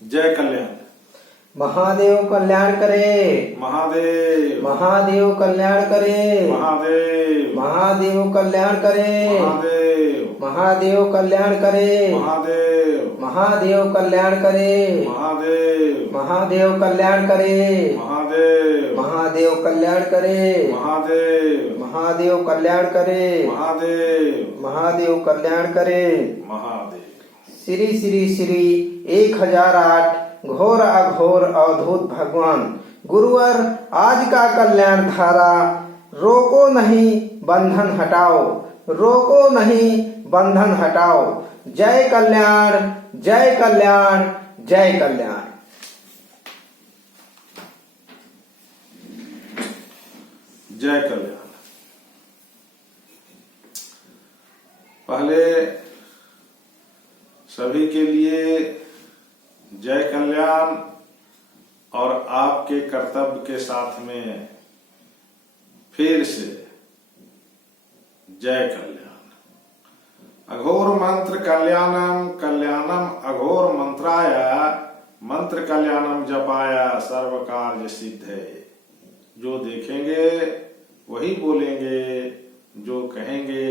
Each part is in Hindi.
जय कल्याण। महादेव कल्याण करे। महादेव। महादेव कल्याण करे। महादेव। महादेव कल्याण करे। महादेव। महादेव कल्याण करे। महादेव। महादेव कल्याण करे। महादेव। महादेव कल्याण करे। महादेव। महादेव कल्याण करे। महादेव। महादेव कल्याण करे। महादेव। महादेव कल्याण करे। महादेव। श्री श्री श्री 1008 घोर अघोर अवधूत भगवान गुरुवर आज का कल्याण धारा। रोको नहीं बंधन हटाओ, रोको नहीं बंधन हटाओ। जय कल्याण, जय कल्याण, जय कल्याण। जय कल्याण। पहले सभी के लिए जय कल्याण और आपके कर्तव्य के साथ में फिर से जय कल्याण। अघोर मंत्र कल्याणम, कल्याणम अघोर मंत्राय, मंत्र कल्याणम जपाया सर्व कार्य सिद्ध है। जो देखेंगे वही बोलेंगे, जो कहेंगे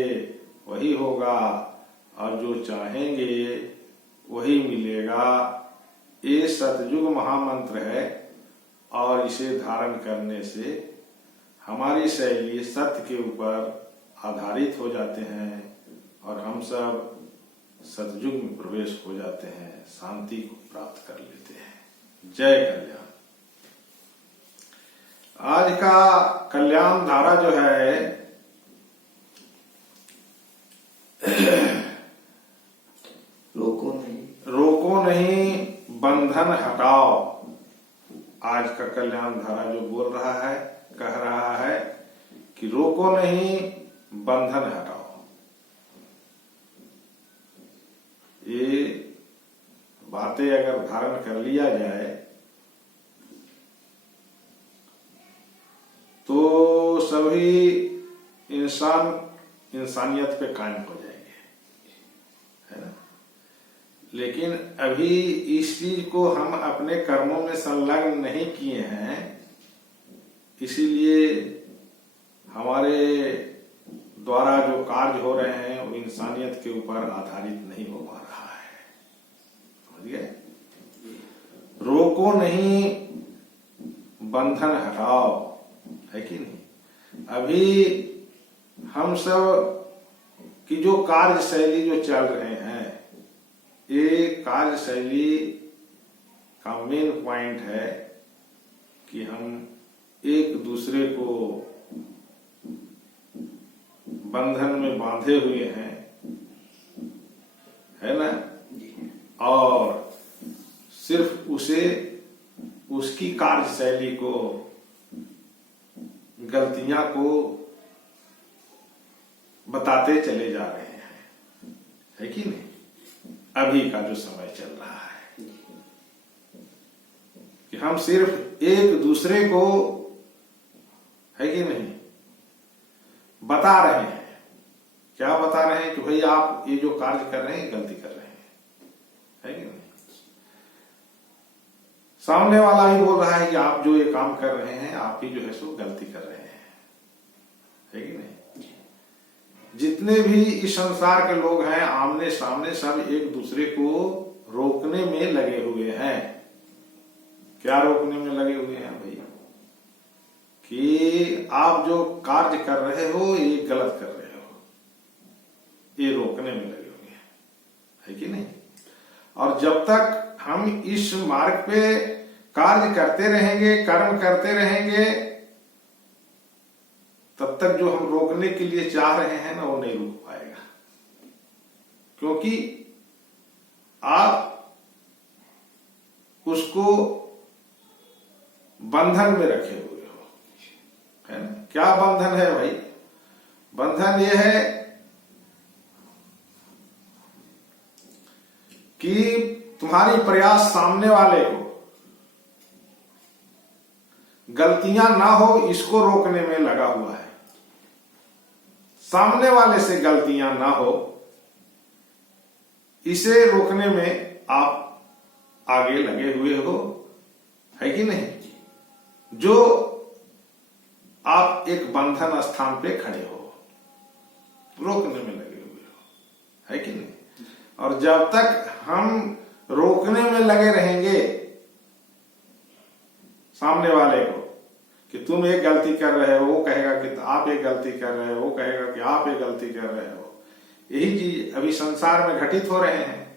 वही होगा और जो चाहेंगे वही मिलेगा। ये सतयुग महामंत्र है और इसे धारण करने से हमारी शैली सत्य के ऊपर आधारित हो जाते हैं और हम सब सतयुग में प्रवेश हो जाते हैं, शांति को प्राप्त कर लेते हैं। जय कल्याण। आज का कल्याण धारा जो है रोको नहीं बंधन हटाओ। आज का कल्याण धारा जो बोल रहा है, कह रहा है कि रोको नहीं बंधन हटाओ। ये बातें अगर धारण कर लिया जाए तो सभी इंसानियत पे कायम हो जाएंगे, है ना। लेकिन अभी इस चीज को हम अपने कर्मों में संलग्न नहीं किए हैं, इसीलिए हमारे द्वारा जो कार्य हो रहे हैं वो इंसानियत के ऊपर आधारित नहीं हो पा रहा है। समझ गए? रोको नहीं बंधन हटाओ, है कि नहीं। अभी हम सब की जो कार्य शैली जो चल रहे हैं, ये कार्य शैली का मेन पॉइंट है कि हम एक दूसरे को बंधन में बांधे हुए हैं, है ना। और सिर्फ उसे उसकी कार्य शैली को, गलतियां को बताते चले जा रहे हैं, है कि नहीं। अभी का जो समय चल रहा है कि हम सिर्फ एक दूसरे को, है कि नहीं, बता रहे हैं। क्या बता रहे हैं कि भाई आप ये जो कार्य कर रहे हैं गलती कर रहे हैं, है कि नहीं। सामने वाला भी बोल रहा है कि आप जो ये काम कर रहे हैं आप ही जो है सो गलती कर रहे हैं, है कि नहीं। जितने भी इस संसार के लोग हैं आमने सामने सब एक दूसरे को रोकने में लगे हुए हैं। क्या रोकने में लगे हुए हैं भाई? कि आप जो कार्य कर रहे हो ये गलत कर रहे हो, ये रोकने में लगे हुए हैं, है कि नहीं। और जब तक हम इस मार्ग पे कार्य करते रहेंगे, कर्म करते रहेंगे, तब तक जो हम रोकने के लिए चाह रहे हैं ना वो नहीं रुक पाएगा। क्योंकि आप उसको बंधन में रखे हुए हो, है ना। क्या बंधन है भाई? बंधन ये है कि तुम्हारी प्रयास सामने वाले को गलतियां ना हो इसको रोकने में लगा हुआ है। सामने वाले से गलतियां ना हो इसे रोकने में आप आगे लगे हुए हो, है कि नहीं? जो आप एक बंधन स्थान पे खड़े हो, रोकने में लगे हुए हो, है कि नहीं? और जब तक हम रोकने में लगे रहेंगे सामने वाले को कि तुम एक गलती कर रहे हो, वो कहेगा कि आप एक गलती कर रहे हो, वो कहेगा कि आप एक गलती कर रहे हो, यही चीज अभी संसार में घटित हो रहे हैं।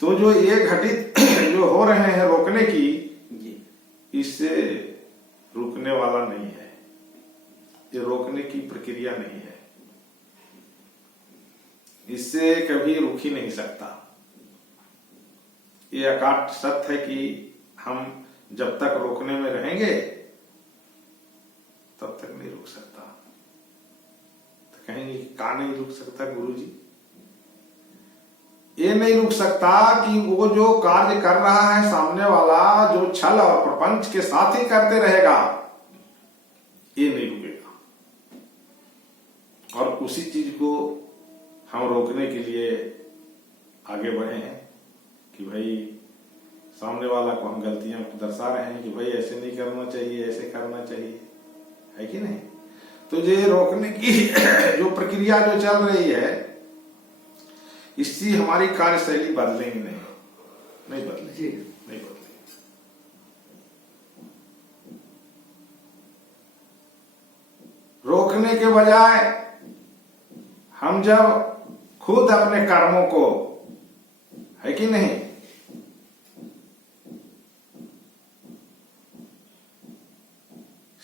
तो जो ये घटित जो हो रहे हैं रोकने की, इससे रुकने वाला नहीं है, ये रोकने की प्रक्रिया नहीं है, इससे कभी रुक ही नहीं सकता। ये अकाट सत्य है कि हम जब तक रोकने में रहेंगे तब तक नहीं रुक सकता। तो कहेंगे का नहीं रुक सकता गुरुजी? ये नहीं रुक सकता कि वो जो कार्य कर रहा है सामने वाला, जो छल और प्रपंच के साथ ही करते रहेगा, ये नहीं रुकेगा। और उसी चीज को हम रोकने के लिए आगे बढ़े हैं कि भाई सामने वाला को हम गलतियां दर्शा रहे हैं कि भाई ऐसे नहीं करना चाहिए, ऐसे करना चाहिए, है कि नहीं? तो ये रोकने की जो प्रक्रिया जो चल रही है, इससे हमारी कार्यशैली बदलेंगे नहीं बदलेंगे, नहीं बदलेंगे। रोकने के बजाय हम जब खुद अपने कर्मों को, है कि नहीं,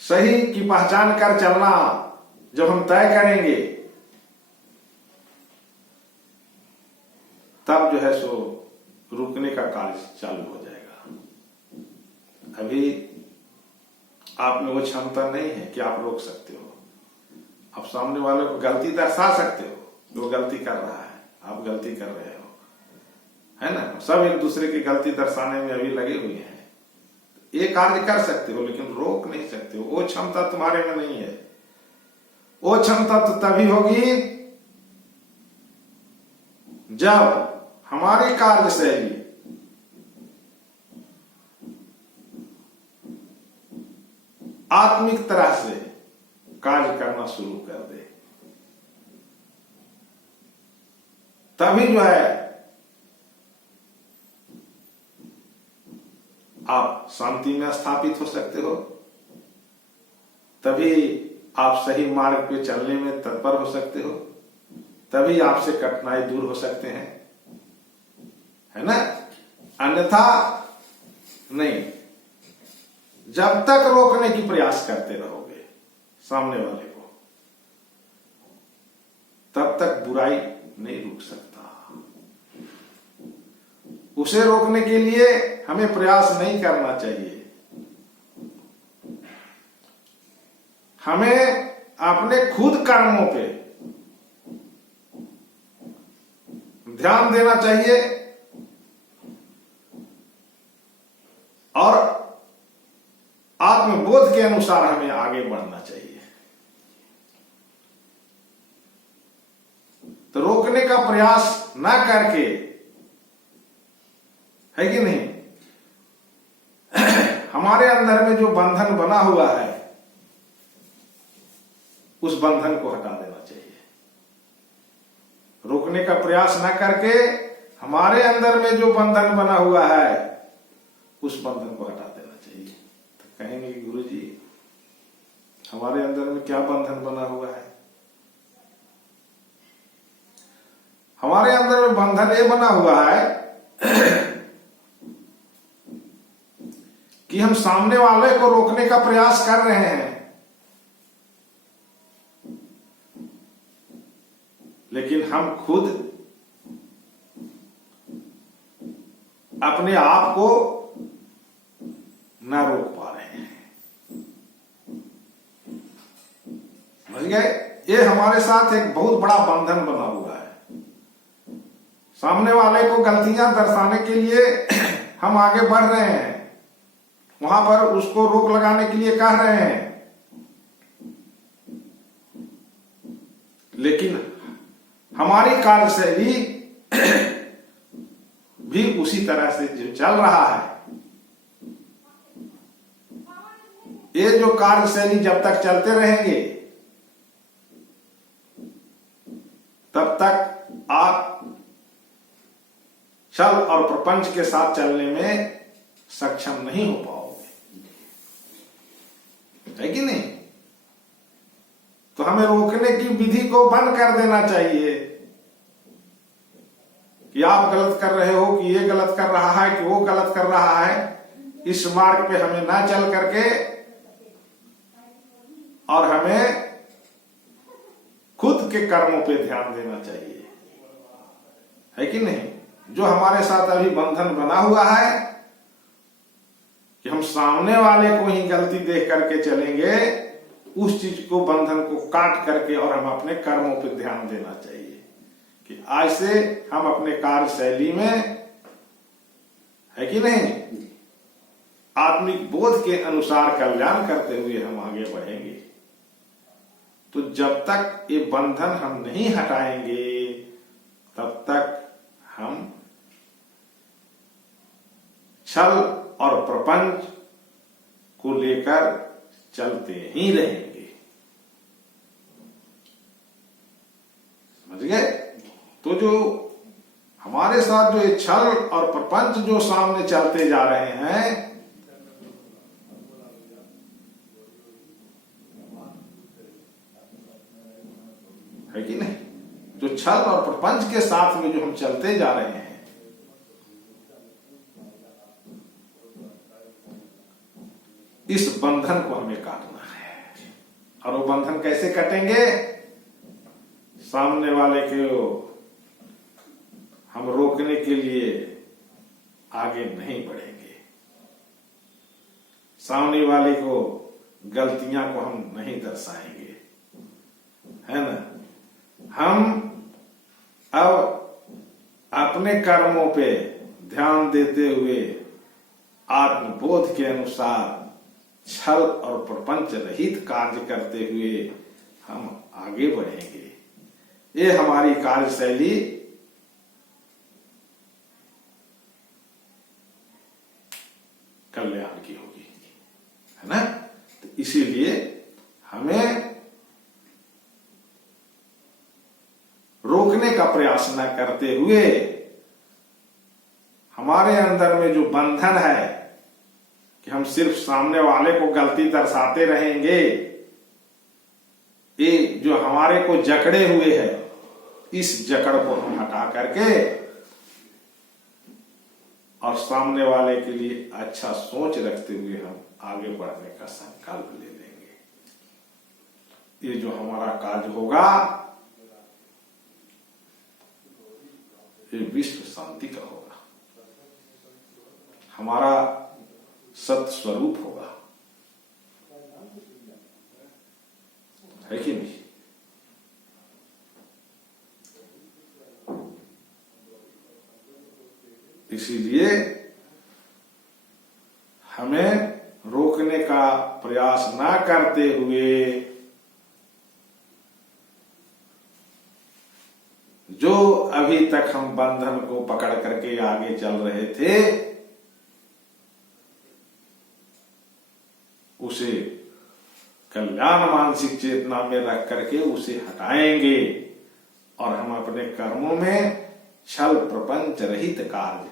सही की पहचान कर चलना जब हम तय करेंगे, तब जो है सो रुकने का कार्य चालू हो जाएगा। अभी आप में वो क्षमता नहीं है कि आप रोक सकते हो। आप सामने वाले को गलती दर्शा सकते हो, वो गलती कर रहा है, आप गलती कर रहे हो, है ना? सब एक दूसरे की गलती दर्शाने में अभी लगे हुए हैं। ये कार्य कर सकते हो लेकिन रोक नहीं सकते हो, वो क्षमता तुम्हारे में नहीं है। वो क्षमता तो तभी होगी जब हमारी कार्यशैली आत्मिक तरह से कार्य करना शुरू कर दे, तभी जो है आप शांति में स्थापित हो सकते हो, तभी आप सही मार्ग पे चलने में तत्पर हो सकते हो, तभी आपसे कठिनाई दूर हो सकते हैं, है ना? अन्यथा नहीं। जब तक रोकने की प्रयास करते रहोगे सामने वाले को, तब तक बुराई नहीं रुक सकता। उसे रोकने के लिए हमें प्रयास नहीं करना चाहिए। हमें अपने खुद कर्मों पे ध्यान देना चाहिए और आत्मबोध के अनुसार हमें आगे बढ़ना चाहिए। तो रोकने का प्रयास ना करके, है कि नहीं, हमारे अंदर में जो बंधन बना हुआ है उस बंधन को हटा देना चाहिए। रोकने का प्रयास ना करके हमारे अंदर में जो बंधन बना हुआ है उस बंधन को हटा देना चाहिए। तो कहेंगे कि गुरुजी हमारे अंदर में क्या बंधन बना हुआ है? हमारे अंदर में बंधन ये बना हुआ है कि हम सामने वाले को रोकने का प्रयास कर रहे हैं, लेकिन हम खुद अपने आप को ना रोक पा रहे हैं। समझ गए? ये हमारे साथ एक बहुत बड़ा बंधन बना हुआ है। सामने वाले को गलतियां दर्शाने के लिए हम आगे बढ़ रहे हैं, वहां पर उसको रोक लगाने के लिए कह रहे हैं, लेकिन हमारी कार्यशैली भी उसी तरह से जो चल रहा है, ये जो कार्यशैली जब तक चलते रहेंगे तब तक आप छल और प्रपंच के साथ चलने में सक्षम नहीं हो पाओगे, है कि नहीं? तो हमें रोकने की विधि को बंद कर देना चाहिए कि आप गलत कर रहे हो, कि ये गलत कर रहा है, कि वो गलत कर रहा है। इस मार्ग पे हमें ना चल करके और हमें खुद के कर्मों पे ध्यान देना चाहिए, है कि नहीं? जो हमारे साथ अभी बंधन बना हुआ है कि हम सामने वाले को ही गलती देख करके चलेंगे, उस चीज को, बंधन को काट करके और हम अपने कर्मों पे ध्यान देना चाहिए कि आज से हम अपने कार्यशैली में, है कि नहीं, आत्मिक बोध के अनुसार कल्याण करते हुए हम आगे बढ़ेंगे। तो जब तक ये बंधन हम नहीं हटाएंगे तब तक हम छल और प्रपंच को लेकर चलते ही रहेंगे। समझ गए? तो जो हमारे साथ जो ये छल और प्रपंच जो सामने चलते जा रहे हैं, है कि नहीं, जो छल और प्रपंच के साथ में जो हम चलते जा रहे हैं, इस बंधन को हमें काटना है। और वो बंधन कैसे कटेंगे? सामने वाले को हम रोकने के लिए आगे नहीं बढ़ेंगे, सामने वाले को गलतियां को हम नहीं दर्शाएंगे, है ना? हम अब अपने कर्मों पे ध्यान देते हुए आत्मबोध के अनुसार छल और प्रपंच रहित कार्य करते हुए हम आगे बढ़ेंगे। ये हमारी कार्यशैली कल्याण की होगी, है ना? तो इसीलिए हमें रोकने का प्रयास न करते हुए हमारे अंदर में जो बंधन है कि हम सिर्फ सामने वाले को गलती दर्शाते रहेंगे, ये जो हमारे को जकड़े हुए है, इस जकड़ को हम हटा करके और सामने वाले के लिए अच्छा सोच रखते हुए हम आगे बढ़ने का संकल्प ले लेंगे। ये जो हमारा कार्य होगा ये विश्व शांति का होगा, हमारा सत स्वरूप होगा, है कि नहीं? इसीलिए हमें रोकने का प्रयास ना करते हुए जो अभी तक हम बंधन को पकड़ करके आगे चल रहे थे उसे कल्याण मानसिक चेतना में रख करके उसे हटाएंगे और हम अपने कर्मों में छल प्रपंच रहित कार्य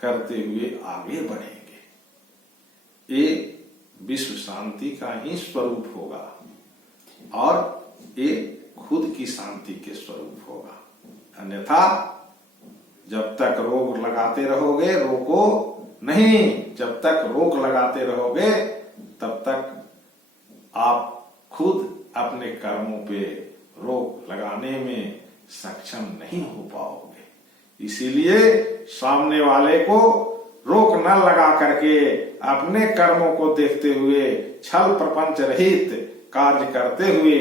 करते हुए आगे बढ़ेंगे। ये विश्व शांति का ही स्वरूप होगा और ये खुद की शांति के स्वरूप होगा। अन्यथा जब तक रोक लगाते रहोगे, रोको नहीं, जब तक रोक लगाते रहोगे तब तक आप खुद अपने कर्मों पे रोक लगाने में सक्षम नहीं हो पाओगे। इसीलिए सामने वाले को रोक न लगा करके अपने कर्मों को देखते हुए छल प्रपंच रहित कार्य करते हुए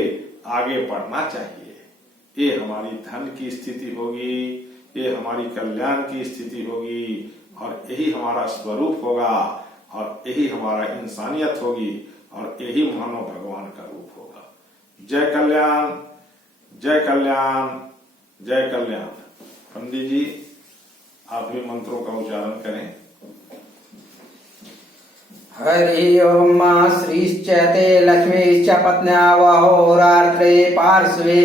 आगे बढ़ना चाहिए। ये हमारी धन की स्थिति होगी, ये हमारी कल्याण की स्थिति होगी और यही हमारा स्वरूप होगा और यही हमारा इंसानियत होगी और यही मानव भगवान का रूप होगा। जय कल्याण, जय कल्याण, जय कल्याण। पंडित जी आप भी मंत्रों का उच्चारण करें। हरि ओम श्रीश्चते लक्ष्मीश्च पत्न्यावहोरात्रे पार्श्वे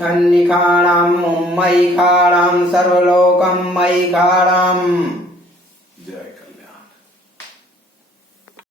खन्निखाणां मुम्मयिखाणां सर्वलोकं मयिखाणाम्